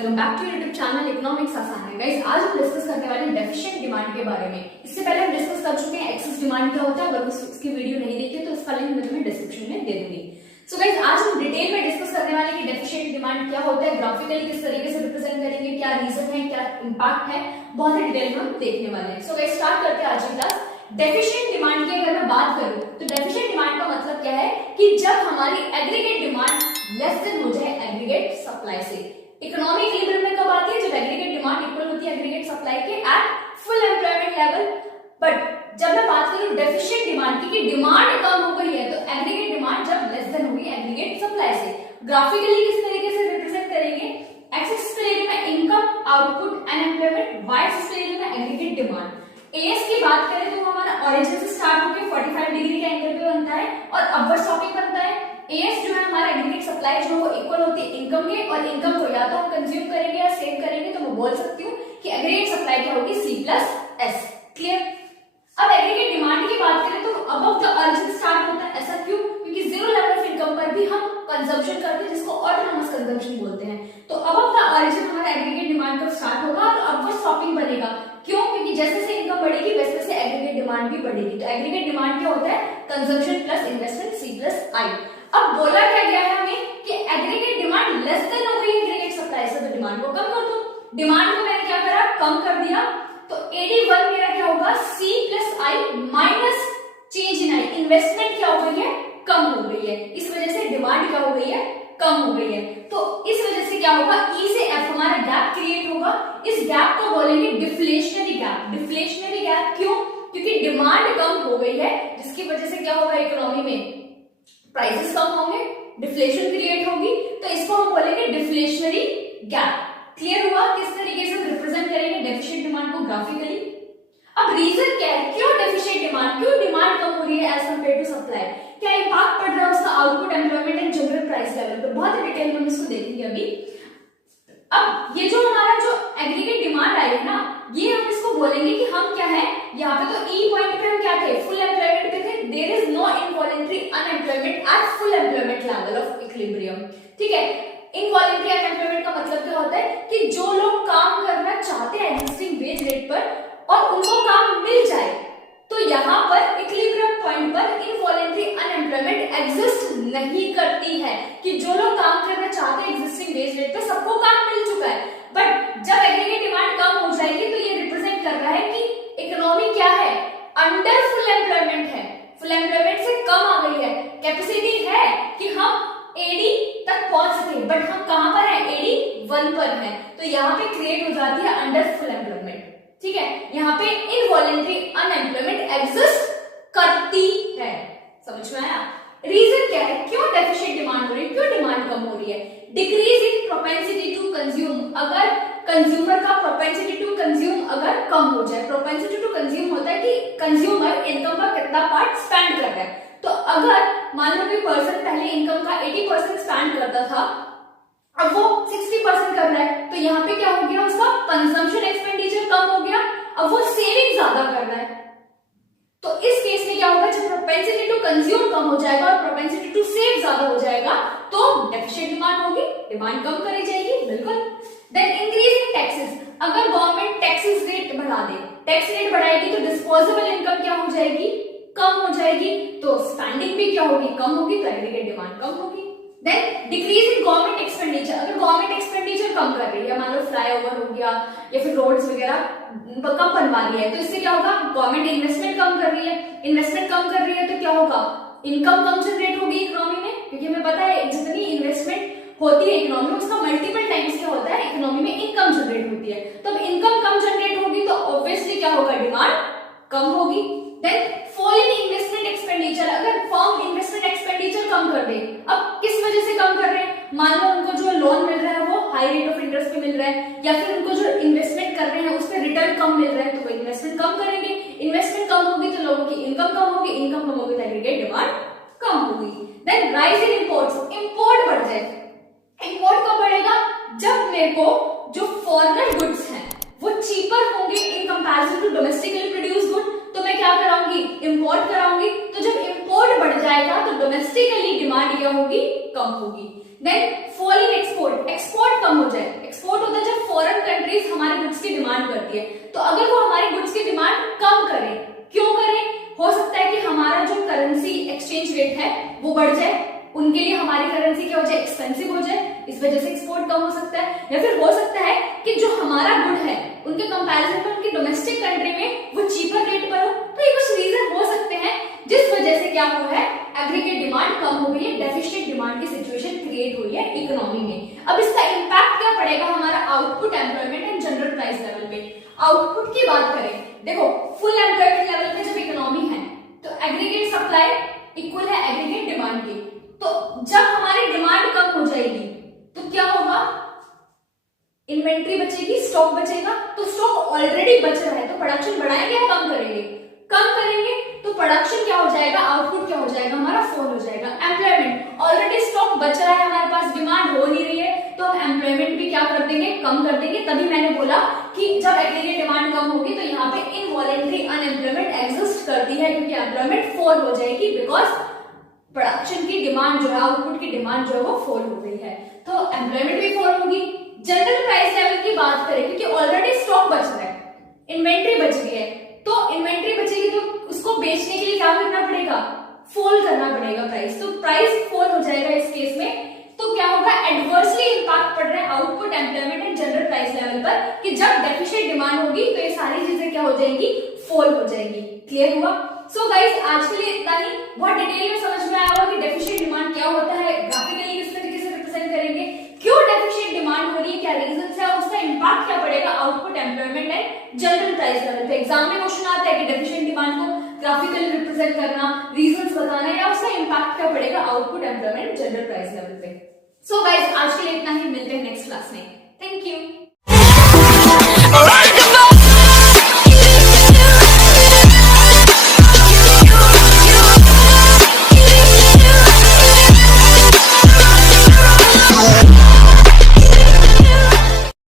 Welcome back to YouTube channel economics आसान है। Guys, आज हम डिस्कस करने वाले हैं डेफिशिएंट डिमांड के बारे में। इससे पहले हम डिस्कस कर चुके हैं एक्सेस डिमांड क्या होता है। अगर उसकी वीडियो नहीं देखी तो उसका लिंक मैं तुम्हें डिस्क्रिप्शन में दे दूंगी। सो गाइस, आज हम डिटेल में डिस्कस करने वाले हैं कि डेफिशिएंट डिमांड क्या होता है, ग्राफिकली किस तरीके से रिप्रेजेंट करेंगे, क्या रीजन है, क्या इंपैक्ट है, बहुत ही डिटेल में हम देखने वाले हैं। सो गाइस, स्टार्ट करते हैं आज की क्लास। डेफिशिएंट डिमांड की अगर मैं बात करूं तो डेफिशिएंट डिमांड का मतलब क्या है कि जब हमारी एग्रीगेट डिमांड लेस देन हो जाए एग्रीगेट सप्लाई से। इकोनॉमिक इक्विलिब्रियम में कब आती है? जब एग्रीगेट डिमांड इक्वल होती है एग्रीगेट सप्लाई के eight full employment level. But जब मैं बात करूं डेफिशिएंट डिमांड की, डिमांड कम हो गई है, तो एग्रीगेट डिमांड जब लेस देन होगी एग्रीगेट सप्लाई से। ग्राफिकली किस तरीके से रिप्रेजेंट करेंगे? एक्स एक्सिस पे ले रही मैं income, output and employment, Y axis पे ले रही मैं एग्रीगेट डिमांड। एएस की बात करें तो हमारा ओरिजिन से स्टार्ट होकर 45 डिग्री के एंगल पे बनता है और अपवर्ड स्लोपिंग बनता है। एएस जो है हमारा एग्रीगेट सप्लाई जो वो इक्वल होती है इनकम के, और इनकम को या तो हम कंज्यूम करेंगे या सेव करेंगे, तो मैं बोल सकती हूँ कि एग्रीगेट सप्लाई क्या होगी? C plus S. क्लियर? अब एग्रीगेट डिमांड की बात करें तो अबव द ओरिजिन स्टार्ट होता है। ऐसा क्यों? क्योंकि जीरो लेवल ऑफ इनकम पर भी हम कंजम्पशन करते हैं, जिसको ऑटोनोमस कंजम्पशन बोलते हैं। तो अबव द ओरिजिन हमारा एग्रीगेट डिमांड पर स्टार्ट होगा और अपवर्ड स्लोपिंग बनेगा। क्यों? क्योंकि जैसे जैसे इनकम बढ़ेगी वैसे वैसे एग्रीगेट डिमांड भी बढ़ेगी। तो एग्रीगेट डिमांड क्या होता है? Consumption plus investment, C plus I. अब बोला क्या गया है हमें कि एग्रीगेट डिमांड लेस देन हो गई एग्रीगेट सप्लाई से, तो डिमांड को कम कर दो। डिमांड को मैंने क्या करा? कम कर दिया। तो AD1 मेरा क्या होगा? C plus I minus change in I. Investment क्या हो गई है? कम हो गई है। इस वजह से डिमांड क्या हो गई है? कम हो गई है। तो इस वजह से क्या होगा? E से F हमारा गैप क्रिएट होगा। इस गैप को बोलेंगे डिफ्लेशनरी गैप। डिफ्लेशनरी गैप क्यों? क्योंकि डिमांड कम हो गई है, जिसकी वजह से क्या होगा? इकोनॉमी में प्राइसेस कम होंगे, डिफ्लेशन क्रिएट होगी, तो इसको हम बोलेंगे डिफ्लेशनरी गैप। क्लियर हुआ किस तरीके से रिप्रेजेंट करेंगे डेफिशिएंट डिमांड को ग्राफिकली? अब रीजन क्या है? क्यों डेफिशिएंट डिमांड, क्यों डिमांड कम हो रही है एज कंपेयर टू सप्लाई? क्या इंपैक्ट पड़ रहा है उसका output, employment and general price level पे? बहुत ही डिटेल में हम इसको देखेंगे अभी। अब ये जो हमारा जो एग्रीगेट डिमांड आएगी ना, ये हम इसको बोलेंगे कि हम क्या है, यहाँ पे तो ई पॉइंट पे हम क्या थे? फुल एम्प्लॉयमेंट पे थे। There is no involuntary unemployment at full employment level of equilibrium. ठीक है? इनवॉलंटरी अनएम्प्लॉयमेंट का मतलब क्या होता है कि जो लोग काम करना चाहते हैं एग्जिस्टिंग वेज रेट पर और उनको काम मिल जाए, तो यहाँ पर इक्विलिब्रियम पॉइंट पर इनवॉलंटरी अनएम्प्लॉयमेंट एग्जिस्ट नहीं करती है। कि जो लोग काम करना चाहते हैं एग्जिस्टिंग वेज रेट पर, सबको काम मिल चुका है, बट जब एग्रीगेट डिमांड कम हो जाएगी तो ये रिप्रेजेंट कर रहा है कि इकोनॉमी क्या है? अंडर फुल एम्प्लॉयमेंट है, फुल एम्प्लॉयमेंट से कम आ गई है। कैपेसिटी है कि हम एडी तक पहुंच सके, बट हम कहां पर है? AD1 पर है। तो यहाँ पे क्रिएट हो जाती है अंडर फुल एम्प्लॉयमेंट। ठीक है? यहाँ पे इनवॉलंटरी अनएम्प्लॉयमेंट एग्जिस्ट करती है। समझ में आया? रीजन क्या है? क्यों डेफिशिएंट डिमांड हो रही है? क्यों डिमांड कम हो रही है? Decrease in propensity to consume. अगर कंज्यूमर का प्रोपेंसिटी टू कंज्यूम अगर कम हो जाए, प्रोपेंसिटी टू कंज्यूम होता है कि कंज्यूमर इनकम का कितना पार्ट स्पेंड कर रहा है। तो अगर मान लो कि पर्सन पहले इनकम का 80% स्पेंड करता था, अब वो 60% कर रहा है, तो यहाँ पे क्या हो गया? उसका कंजम्पशन एक्सपेंडिचर कम हो गया, अब वो सेविंग ज्यादा कर रहा है। तो इस केस में क्या होगा? जब प्रोपेंसिटी टू कंज्यूम कम हो जाएगा और प्रोपेंसिटी टू सेव ज्यादा हो जाएगा, तो डेफिशिएंट डिमांड होगी, डिमांड कम करी जाएगी। बिल्कुल। Then increase in taxes. अगर गवर्नमेंट टैक्सेस रेट बढ़ा दे, टैक्स रेट बढ़ाएगी, तो डिस्पोजेबल इनकम क्या हो जाएगी? कम हो जाएगी। तो स्पेंडिंग भी क्या होगी? कम होगी, तो एग्रीगेट डिमांड कम होगी। Then decrease in government expenditure. अगर गवर्नमेंट एक्सपेंडिचर कम कर रही है, मान लो फ्लाईओवर हो गया या फिर रोड्स वगैरह कम बनवा रही है, तो इससे क्या होगा? गवर्नमेंट इन्वेस्टमेंट कम कर रही है। इन्वेस्टमेंट कम कर रही है तो क्या होगा? इनकम कम जनरेट होगी इकोनॉमी में, क्योंकि हमें पता है जितनी इन्वेस्टमेंट होती है इकोनॉमी में, उसका मल्टीपल टाइम्स क्या होता है? इकोनॉमी में इनकम जनरेट होती है। तो अब इनकम कम जनरेट होगी तो ऑब्वियसली क्या होगा? डिमांड कम होगी। Then fall in investment expenditure. अगर फर्म इन्वेस्टमेंट एक्सपेंडिचर कम कर दे, अब किस वजह से कम कर रहे हैं? मान लो उनको जो लोन मिल रहा है वो हाई रेट ऑफ इंटरेस्ट पे मिल रहा है, या फिर उनको जो इन्वेस्टमेंट कर रहे हैं उस पर रिटर्न कम मिल रहा है, तो वो इन्वेस्टमेंट कम करेंगे। इन्वेस्टमेंट कम होगी तो लोगों की इनकम कम होगी, इनकम कम होगी तो एग्रीगेट डिमांड कम होगी। Then rise in imports. Import बढ़ जाए। इंपोर्ट कब बढ़ेगा? जब मेरे को जो फॉरेनर गुड्स हैं वो चीपर होंगे in comparison to domestically produce good, तो मैं क्या कराऊंगी? इंपोर्ट कराऊंगी। तो जब इंपोर्ट बढ़ जाएगा तो डोमेस्टिकली डिमांड क्या होगी? कम होगी। Then fall in export. Export कम हो जाए। एक्सपोर्ट होता एक्सपेंसिव हो जाए, इस वजह से एक्सपोर्ट कम हो सकता है, या फिर हो सकता है कि जो हमारा गुड है उनके कंपैरिजन में उनकी डोमेस्टिक कंट्री में वो चीपर रेट पर हो। तो ये कुछ रीजन हो सकते हैं जिस वजह से क्या हुआ है, एग्रीगेट डिमांड कम हो गई है, डेफिशिएंट डिमांड की सिचुएशन क्रिएट हुई है इकोनॉमी में। अब इसका इंपैक्ट क्या पड़ेगा हमारा output, employment and general price level पे। आउटपुट की बात करें, देखो फुल एम्प्लॉयमेंट लेवल पे जब इकोनॉमी है तो एग्रीगेट सप्लाई इक्वल है एग्रीगेट डिमांड के। तो जब हमारी डिमांड कम हो जाएगी तो क्या होगा, इन्वेंट्री बचेगी, स्टॉक बचेगा। तो स्टॉक ऑलरेडी बच रहा है तो प्रोडक्शन बढ़ाएंगे या कम करेंगे? कम करेंगे। तो प्रोडक्शन क्या हो जाएगा, आउटपुट क्या हो जाएगा, हमारा फॉल हो जाएगा। एम्प्लॉयमेंट, ऑलरेडी स्टॉक बच रहा है हमारे पास, डिमांड हो नहीं रही है, तो हम एम्प्लॉयमेंट भी क्या कर देंगे, कम कर देंगे। तभी मैंने बोला कि जब एग्रीगेट डिमांड कम होगी तो यहाँ पे इनवॉलेंटरी अनएम्प्लॉयमेंट एग्जिस्ट करती है, क्योंकि एम्प्लॉयमेंट फॉल हो जाएगी बिकॉज प्रोडक्शन की डिमांड जो है, आउटपुट की डिमांड जो है वो फॉल हो गई है, तो एम्प्लॉयमेंट भी फॉल होगी। जनरल प्राइस लेवल की बात करें, क्योंकि ऑलरेडी स्टॉक बच रहा है, इन्वेंट्री बच गई है, तो इन्वेंट्री बचेगी तो उसको बेचने के लिए क्या करना पड़ेगा, फॉल करना पड़ेगा प्राइस। तो प्राइस फॉल हो जाएगा इस केस में। तो क्या होगा, एडवर्सली इंपैक्ट पड़ रहा है output, employment and general price level पर, कि जब डेफिशिएंट डिमांड होगी तो ये सारी चीजें क्या हो जाएंगी, फॉल हो जाएंगी। क्लियर हुआ? सो गाइस आज के लिए इतना ही। बहुत डिटेल में समझ में आया होगा कि डेफिशिएंट डिमांड क्या होता है, ग्राफिकली किस तरीके से रिप्रेजेंट करेंगे, क्यों डेफिशिएंट डिमांड हो रही है, क्या रीजंस है, उसका इंपैक्ट क्या पड़ेगा output, employment and general price level पे। एग्जाम में क्वेश्चन आता है कि डेफिशिएंट डिमांड को ग्राफिकली रिप्रेजेंट करना, रीजंस बताना, या उसका इंपैक्ट क्या पड़ेगा output, employment, general price level पे। सो गाइस आज के लिए इतना ही, मिलते हैं नेक्स्ट क्लास में। Thank you.